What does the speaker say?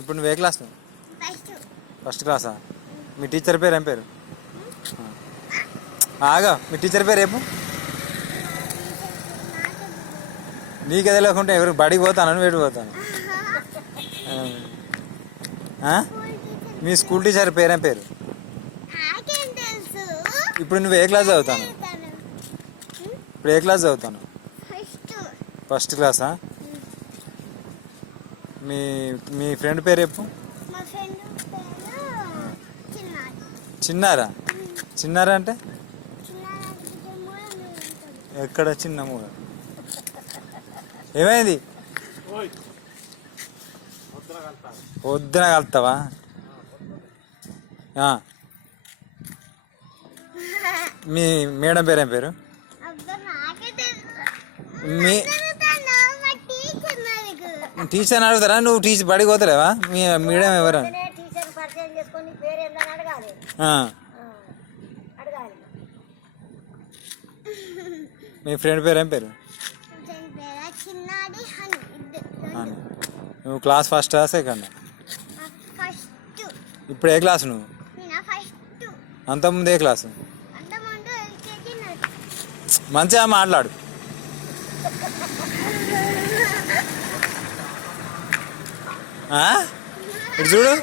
ఇప్పుడు నువ్వు ఏ class? First క్లాసా? మీ టీచర్ పేరు ఏం పేరు? ఆగా, మీ టీచర్ పేరు రేపు నీకే తెలియకుంటే ఎవరు బడికి పోతానని వేడి పోతాను. మీ స్కూల్ టీచర్ పేరేం పేరు? ఇప్పుడు నువ్వు ఏ క్లాస్ చదువుతాను? ఇప్పుడు ఏ క్లాస్ చదువుతాను? ఫస్ట్ క్లాసా? మీ మీ ఫ్రెండ్ పేరు చెప్పు. చిన్నారా? చిన్నారా అంటే ఎక్కడ? చిన్న మూల ఏమైంది? పొద్దున కలుతావా? మీ మేడం పేరేం పేరు? మీ టీచర్ అడుగుతారా? నువ్వు టీచర్ బడికి పోతలేవా? మీ మేడం ఎవరు? మీ ఫ్రెండ్ పేరు ఏం పేరు? నువ్వు క్లాస్ ఫస్టా సెకండా? ఇప్పుడు ఏ క్లాసు నువ్వు? అంతకుముందు ఏ క్లాసు? మంచిగా మాట్లాడు. ఇటు చూడు.